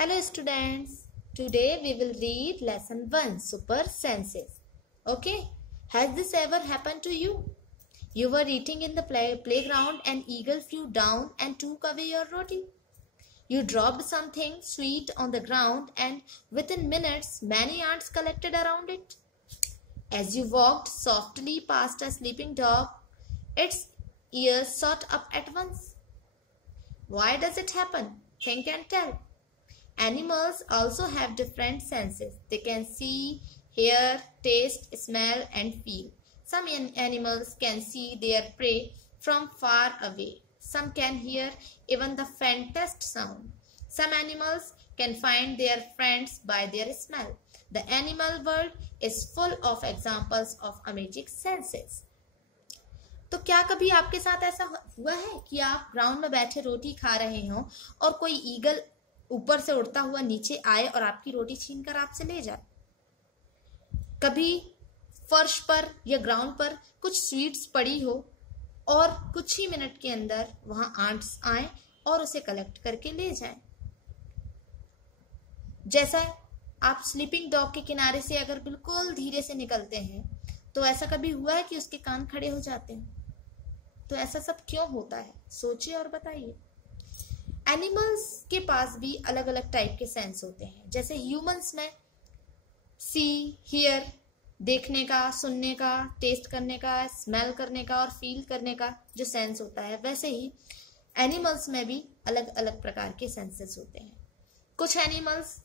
Hello students, today we will read lesson 1 Super Senses. Okay, has this ever happened to you? You were eating in the playground, an eagle flew down and took away your roti. You dropped something sweet on the ground and within minutes many ants collected around it. As you walked softly past a sleeping dog, its ears shot up at once. Why does it happen? Think and tell. Animals also have different senses. They can see, hear, taste, smell and feel. Some animals can see their prey from far away. Some can hear even the faintest sound. Some animals can find their friends by their smell. The animal world is full of examples of amazing senses. तो क्या कभी आपके साथ ऐसा हुआ है कि आप ग्राउंड में बैठे रोटी खा रहे हो और कोई ईगल ऊपर से उड़ता हुआ नीचे आए और आपकी रोटी छीनकर आपसे ले जाए? कभी फर्श पर या ग्राउंड पर कुछ स्वीट्स पड़ी हो और कुछ ही मिनट के अंदर वहां आंट्स आए और उसे कलेक्ट करके ले जाएं। जैसा आप स्लीपिंग डॉग के किनारे से अगर बिल्कुल धीरे से निकलते हैं तो ऐसा कभी हुआ है कि उसके कान खड़े हो जाते हैं? तो ऐसा सब क्यों होता है? सोचिए और बताइए। एनिमल्स के पास भी अलग अलग टाइप के सेंस होते हैं। जैसे ह्यूमंस में सी, हियर, देखने का, सुनने का, टेस्ट करने का, स्मेल करने का और फील करने का जो सेंस होता है, वैसे ही एनिमल्स में भी अलग अलग प्रकार के सेंसेस होते हैं। कुछ एनिमल्स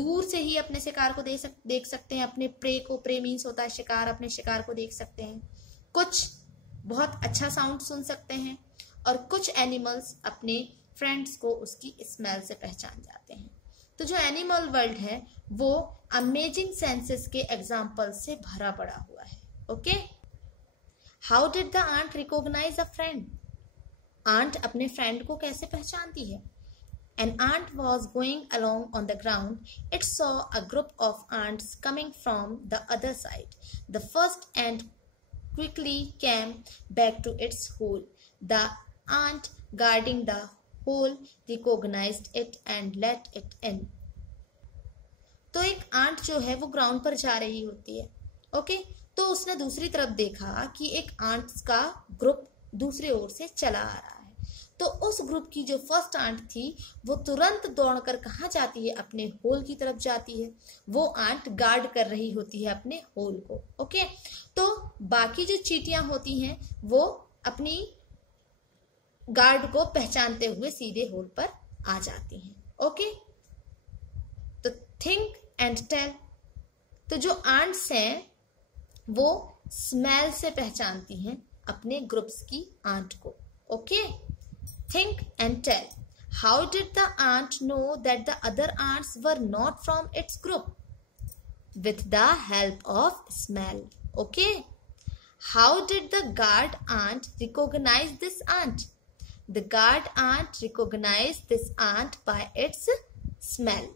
दूर से ही अपने शिकार को देख सकते हैं, अपने प्रे को, प्रे मीन्स होता है शिकार, अपने शिकार को देख सकते हैं। कुछ बहुत अच्छा साउंड सुन सकते हैं और कुछ एनिमल्स अपने फ्रेंड्स को उसकी स्मेल से पहचान जाते हैं। तो जो एनिमल वर्ल्ड है वो अमेजिंग सेंसेस के एग्जाम्पल से भरा पड़ा हुआ है। Okay, how did the aunt recognise a friend? Aunt अपने फ्रेंड को कैसे पहचानती है? An ant was going along on the ground. It saw a group of ants coming from the other side. The first ant quickly came back to its hole. The ant guarding the hole recognized it and let it in. तो एक aunt जो है वो ground पर जा रही होती है। ओके, तो उसने दूसरी तरफ देखा कि एक आंट्स का ग्रुप दूसरी ओर से चला आ रहा है। तो उस ग्रुप की जो फर्स्ट आंट थी वो तुरंत दौड़कर कहाँ जाती है? अपने होल की तरफ जाती है। वो आंट गार्ड कर रही होती है अपने होल को। ओके, तो बाकी जो चींटियां होती हैं वो अपनी गार्ड को पहचानते हुए सीधे होल पर आ जाती हैं। ओके, तो थिंक एंड टेल। तो जो आंट्स हैं वो स्मेल से पहचानती हैं अपने ग्रुप्स की आंट को। Okay, think and tell. How did the ant know that the other ants were not from its group? With the help of smell. Okay. How did the guard ant recognize this ant? The guard ant recognized this ant by its smell.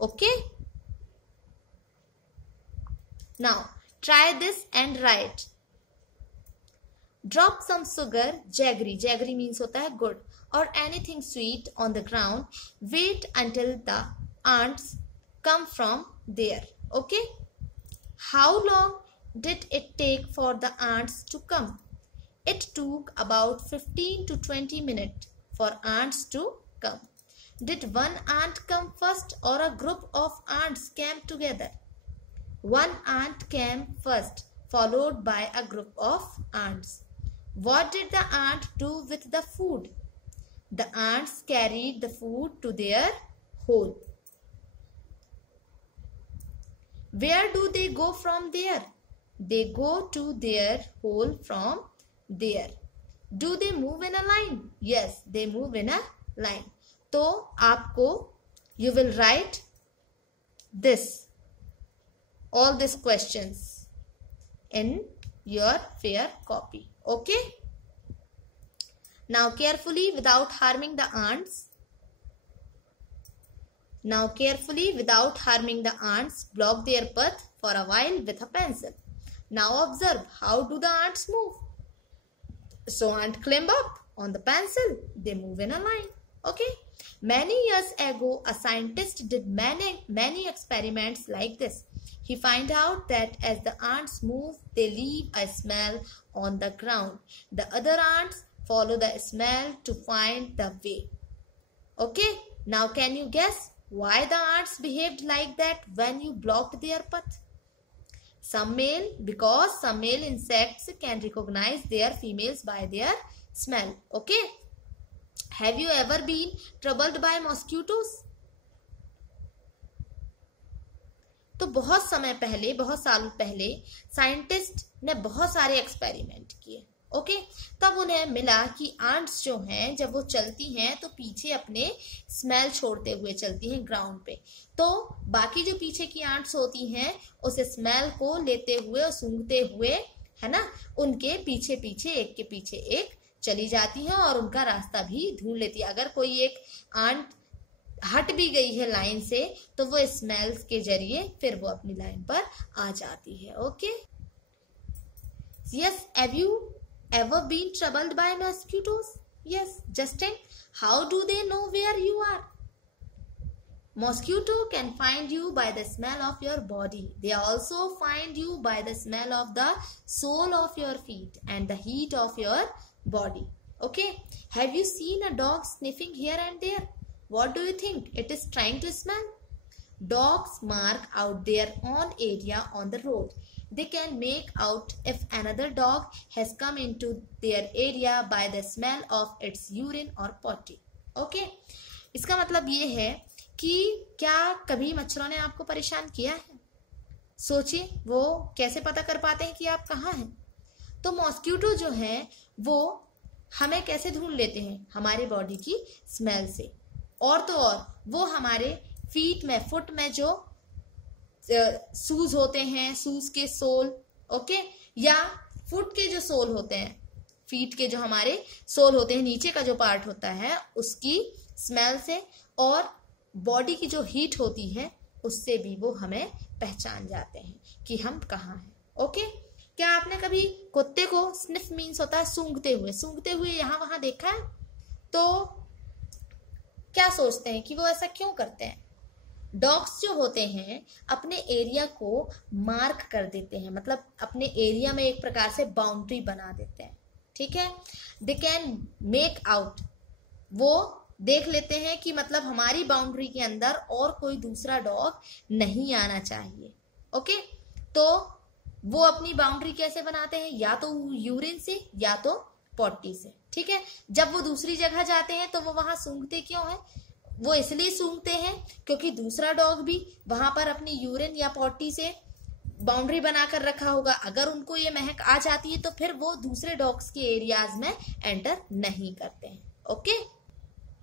Okay. Now try this and write. Drop some sugar, jaggery. Jaggery means होता है गुड़, or anything sweet on the ground. Wait until the ants come from there. Okay? How long did it take for the ants to come? It took about 15 to 20 minutes for ants to come. Did one ant come first or a group of ants came together? One ant came first, followed by a group of ants. What did the ant do with the food? The ants carried the food to their hole. Where do they go from there? They go to their hole from there. Do they move in a line? Yes, they move in a line. तो आपको you will write this, all these questions in your fair copy. Okay, now carefully without harming the ants block their path for a while with a pencil. Now observe, how do the ants move? So ant climb up on the pencil, they move in a line. Okay, Many years ago, a scientist did many experiments like this. He found out that as the ants move, they leave a smell on the ground. The other ants follow the smell to find the way. Okay, now can you guess why the ants behaved like that when you blocked their path? Because some male insects can recognize their females by their smell. Okay, have you ever been troubled by mosquitoes? तो बहुत समय पहले, बहुत साल पहले scientist ने बहुत सारे एक्सपेरिमेंट किए. ओके, तब उन्हें मिला कि आंट्स जो हैं जब वो चलती हैं तो पीछे अपने स्मेल छोड़ते हुए चलती हैं ग्राउंड पे. तो बाकी जो पीछे की आंट्स होती हैं उस स्मेल को लेते हुए और सूंघते हुए, है ना, उनके पीछे पीछे एक के पीछे एक चली जाती हैं और उनका रास्ता भी ढूंढ लेती है. अगर कोई एक आंट हट भी गई है लाइन से तो वो स्मेल्स के जरिए फिर वो अपनी लाइन पर आ जाती है. Okay, yes, have you ever been troubled by mosquitoes? Yes, Justin, how do they know where you are? Mosquito can find you by the smell of your body. They also find you by the smell of the sole of your feet and the heat of your body. Okay, have you seen a dog sniffing here and there? What do you think it is trying to smell? Dogs mark out their own area on the road. They can make out if another dog has come into their area by the smell of its urine or potty. Okay? इसका मतलब ये है कि क्या कभी मच्छरों ने आपको परेशान किया है? सोचिए वो कैसे पता कर पाते हैं कि आप कहाँ हैं. तो मॉस्किटो जो हैं वो हमें कैसे ढूंढ लेते हैं? हमारे बॉडी की स्मेल से. और तो और वो हमारे फीट में, फुट में जो शूज होते हैं, शूज के सोल, ओके, या फुट के जो सोल होते हैं, फीट के जो हमारे सोल होते हैं, नीचे का जो पार्ट होता है उसकी स्मेल से, और बॉडी की जो हीट होती है उससे भी वो हमें पहचान जाते हैं कि हम कहाँ हैं. ओके, क्या आपने कभी कुत्ते को, स्निफ मीन्स होता है सूंघते हुए यहाँ वहां देखा है? तो क्या सोचते हैं कि वो ऐसा क्यों करते हैं? डॉग्स जो होते हैं अपने एरिया को मार्क कर देते हैं, मतलब अपने एरिया में एक प्रकार से बाउंड्री बना देते हैं. ठीक है, दे कैन मेक आउट, वो देख लेते हैं कि मतलब हमारी बाउंड्री के अंदर और कोई दूसरा डॉग नहीं आना चाहिए. ओके, तो वो अपनी बाउंड्री कैसे बनाते हैं? या तो यूरिन से या तो पॉटी से. ठीक है, जब वो दूसरी जगह जाते हैं तो वो वहां सूंघते क्यों है? वो इसलिए सूंघते हैं क्योंकि दूसरा डॉग भी वहां पर अपनी यूरिन या पॉटी से बाउंड्री बनाकर रखा होगा. अगर उनको ये महक आ जाती है तो फिर वो दूसरे डॉग्स के एरियाज में एंटर नहीं करते हैं. Okay,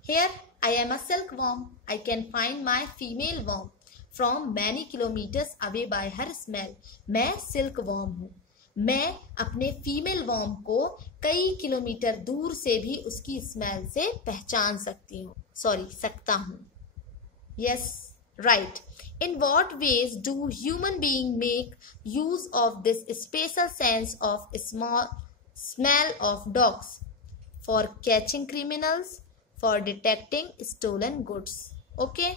here I am a silkworm. I can find my female worm from many kilometres away by her smell. मैं सिल्क वॉर्म हूँ. मैं अपने फीमेल वॉर्म को कई किलोमीटर दूर से भी उसकी स्मेल से पहचान सकता हूँ. Yes, right. In what ways do human beings make use of this special sense of smell of dogs? For catching criminals, for detecting stolen goods. Okay,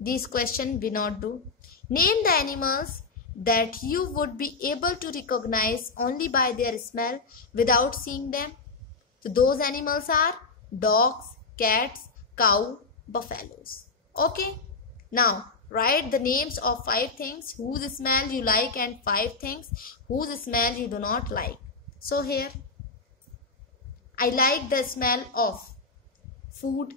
these questions we not do. Name the animals that you would be able to recognize only by their smell without seeing them. So those animals are dogs, cats, cow, buffaloes. Okay, now write the names of 5 things whose smell you like and 5 things whose smell you do not like. So here, I like the smell of food,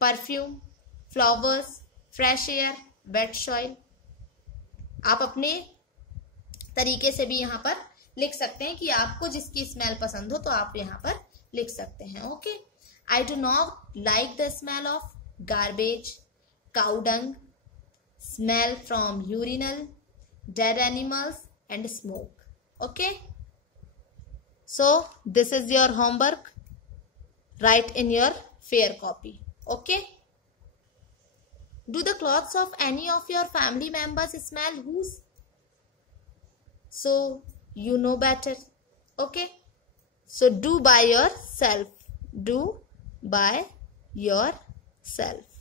perfume, flowers, fresh air, wet soil. आप अपने तरीके से भी यहाँ पर लिख सकते हैं कि आपको जिसकी स्मेल पसंद हो तो आप यहाँ पर लिख सकते हैं. Okay, I do not like the smell of garbage, cow dung, smell from urinal, dead animals and smoke. Okay, so this is your homework. Right in your fair copy. Okay, do the clothes of any of your family members smell whose? So you know better. Okay, so do by yourself. Self.